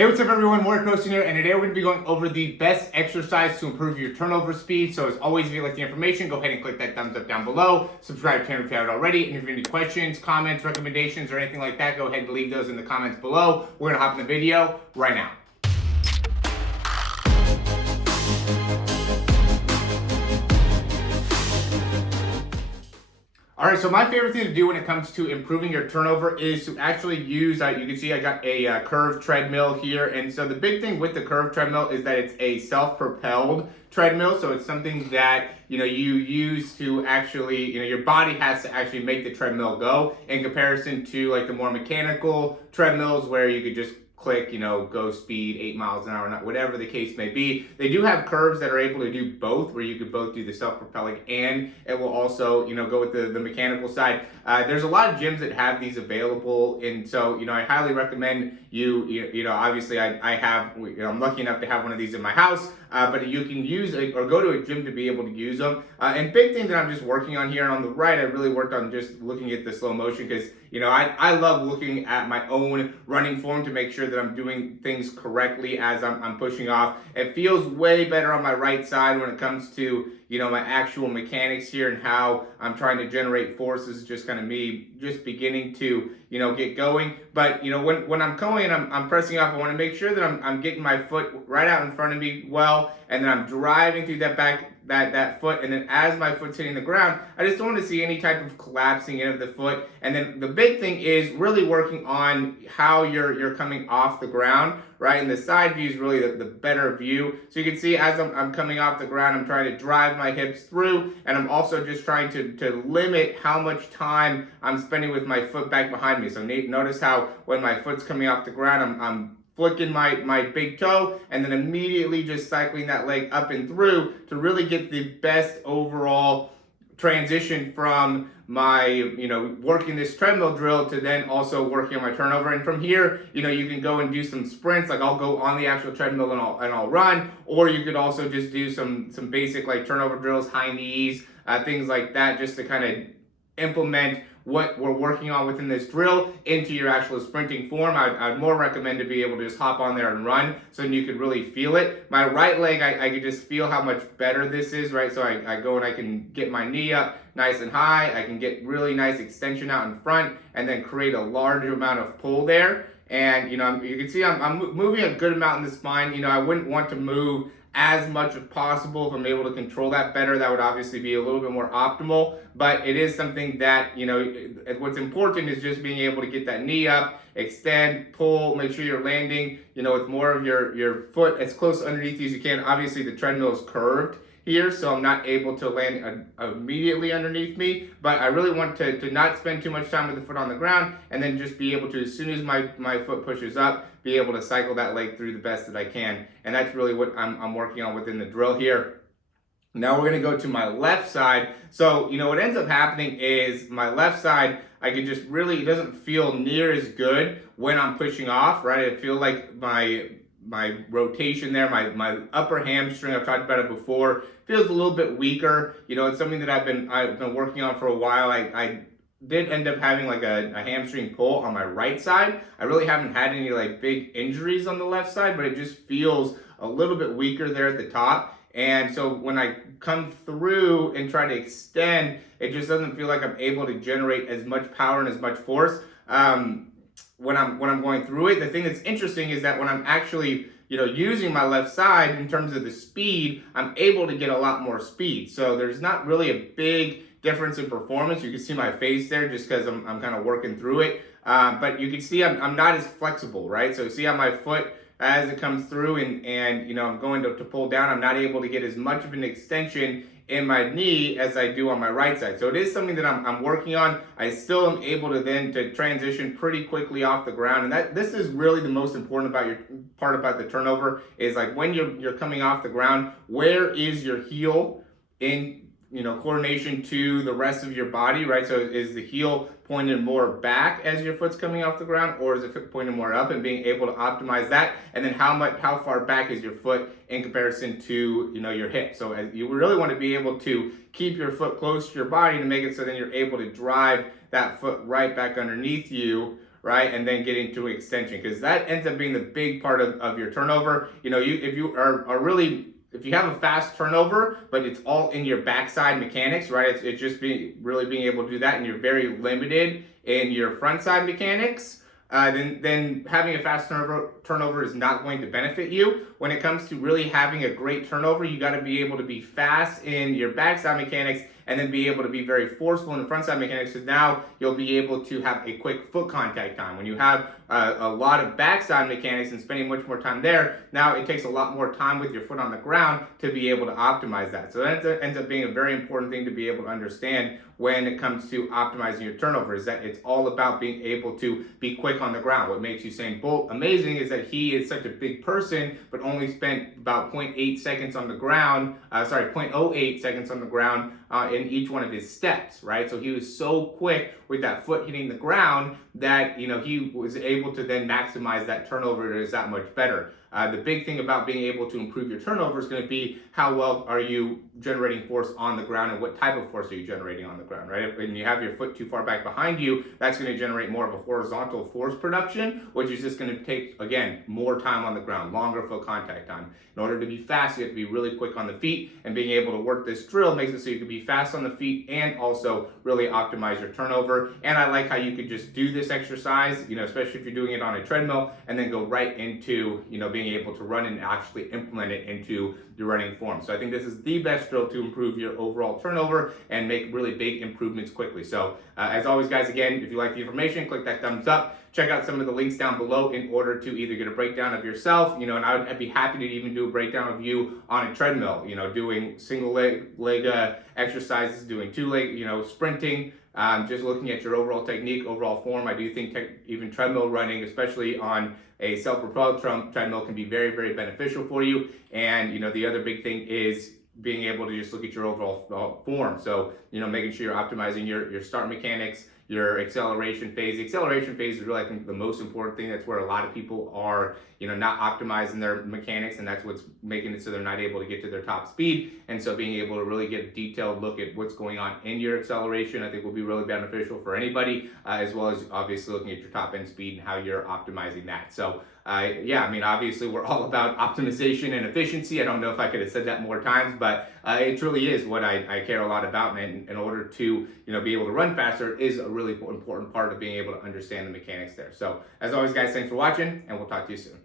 Hey, what's up everyone? Morey Croson here, and today we're going to be going over the best exercise to improve your turnover speed. So as always, if you like the information, go ahead and click that thumbs up down below. Subscribe to the channel if you haven't already. And if you have any questions, comments, recommendations, or anything like that, go ahead and leave those in the comments below. We're going to hop in the video right now. All right, so my favorite thing to do when it comes to improving your turnover is to actually use, you can see I got a curved treadmill here. And so the big thing with the curved treadmill is that it's a self-propelled treadmill. So it's something that, you use to actually, your body has to actually make the treadmill go, in comparison to like the more mechanical treadmills where you could just click, go speed 8 miles an hour, not whatever the case may be. They do have curves that are able to do both, where you could both do the self-propelling and it will also, go with the mechanical side. There's a lot of gyms that have these available, and so, I highly recommend obviously I have, I'm lucky enough to have one of these in my house, but you can use it or go to a gym to be able to use them. And big thing that I'm just working on here, and on the right, I really worked on just looking at the slow motion, because I love looking at my own running form to make sure that I'm doing things correctly as I'm pushing off. It feels way better on my right side when it comes to, my actual mechanics here and how I'm trying to generate force. This is just kind of me just beginning to, get going. But, when I'm going and I'm pressing off, I want to make sure that I'm getting my foot right out in front of me well, and then I'm driving through that foot, and then as my foot's hitting the ground, I just don't want to see any type of collapsing in of the foot. And then the big thing is really working on how you're coming off the ground, right? And the side view is really the better view. So you can see as I'm coming off the ground, I'm trying to drive my hips through, and I'm also just trying to limit how much time I'm spending with my foot back behind me. So notice how when my foot's coming off the ground, I'm flicking my big toe and then immediately just cycling that leg up and through to really get the best overall transition from my, working this treadmill drill to then also working on my turnover. And from here, you can go and do some sprints. Like I'll go on the actual treadmill and I'll run, or you could also just do some basic like turnover drills, high knees, things like that, just to kind of implement what we're working on within this drill into your actual sprinting form. I'd more recommend to be able to just hop on there and run, so you could really feel it. My right leg, I could just feel how much better this is, right? So I go and I can get my knee up nice and high. I can get really nice extension out in front and then create a large amount of pull there. And, you can see I'm moving a good amount in the spine. I wouldn't want to move as much as possible. If I'm able to control that better, that would obviously be a little bit more optimal. But it is something that, what's important is just being able to get that knee up, extend, pull, make sure you're landing, with more of your foot as close underneath you as you can. Obviously the treadmill is curved here, so I'm not able to land immediately underneath me, but I really want to not spend too much time with the foot on the ground, and then just be able to, as soon as my foot pushes up, be able to cycle that leg through the best that I can. And that's really what I'm working on within the drill here. Now we're going to go to my left side. So, what ends up happening is my left side, I can just really, it doesn't feel near as good when I'm pushing off, right? I feel like my rotation there, my upper hamstring, I've talked about it before, feels a little bit weaker. It's something that I've been working on for a while. I did end up having like a hamstring pull on my right side. I really haven't had any like big injuries on the left side, but it just feels a little bit weaker there at the top. And so when I come through and try to extend, it just doesn't feel like I'm able to generate as much power and as much force when I'm going through it. The thing that's interesting is that when I'm actually, using my left side in terms of the speed, I'm able to get a lot more speed. So there's not really a big difference in performance. You can see my face there just because I'm kind of working through it. But you can see I'm not as flexible, right? So see how my foot, as it comes through and I'm going to pull down, I'm not able to get as much of an extension in my knee as I do on my right side. So it is something that I'm working on. I still am able to then transition pretty quickly off the ground. And this is really the most important about the turnover, is like when you're coming off the ground, where is your heel in coordination to the rest of your body, right? So is the heel pointed more back as your foot's coming off the ground, or is it pointed more up, and being able to optimize that? And then how far back is your foot in comparison to, your hip? So you really want to be able to keep your foot close to your body to make it so then you're able to drive that foot right back underneath you, right? And then getting to extension, because that ends up being the big part of your turnover. If you are really, if you have a fast turnover, but it's all in your backside mechanics, right? It's just being able to do that, and you're very limited in your front side mechanics. Then having a fast turnover is not going to benefit you. When it comes to really having a great turnover, you got to be able to be fast in your backside mechanics, and then be able to be very forceful in the front side mechanics, because now you'll be able to have a quick foot contact time. When you have a lot of backside mechanics and spending much more time there, now it takes a lot more time with your foot on the ground to be able to optimize that. So that ends up being a very important thing to be able to understand when it comes to optimizing your turnover, is that it's all about being able to be quick on the ground. What makes Usain Bolt amazing is that he is such a big person, but only spent about 0.8 seconds on the ground, 0.08 seconds on the ground in each one of his steps, right? So he was so quick with that foot hitting the ground that, he was able to then maximize that turnover. It is that much better. The big thing about being able to improve your turnover is going to be how well are you generating force on the ground, and what type of force are you generating on the ground, right? When you have your foot too far back behind you, that's going to generate more of a horizontal force production, which is just going to take, again, more time on the ground, longer foot contact time. In order to be fast, you have to be really quick on the feet, and being able to work this drill makes it so you can be fast on the feet and also really optimize your turnover. And I like how you could just do this exercise, especially if you're doing it on a treadmill, and then go right into, being able to run and actually implement it into your running form. So I think this is the best drill to improve your overall turnover and make really big improvements quickly. So as always, guys, again, if you like the information, click that thumbs up. Check out some of the links down below in order to either get a breakdown of yourself, and I'd be happy to even do a breakdown of you on a treadmill, doing single leg exercises, doing two leg, sprinting, just looking at your overall technique, overall form. I do think even treadmill running, especially on a self-propelled treadmill, can be very, very beneficial for you. And, the other big thing is being able to just look at your overall form. So, making sure you're optimizing your start mechanics, your acceleration phase. The acceleration phase is really, I think, the most important thing. That's where a lot of people are, not optimizing their mechanics, and that's what's making it so they're not able to get to their top speed. And so being able to really get a detailed look at what's going on in your acceleration, I think, will be really beneficial for anybody, as well as obviously looking at your top end speed and how you're optimizing that. So obviously we're all about optimization and efficiency. I don't know if I could have said that more times, but it truly is what I care a lot about. And in order to, be able to run faster is a really important part of being able to understand the mechanics there. So as always, guys, thanks for watching, and we'll talk to you soon.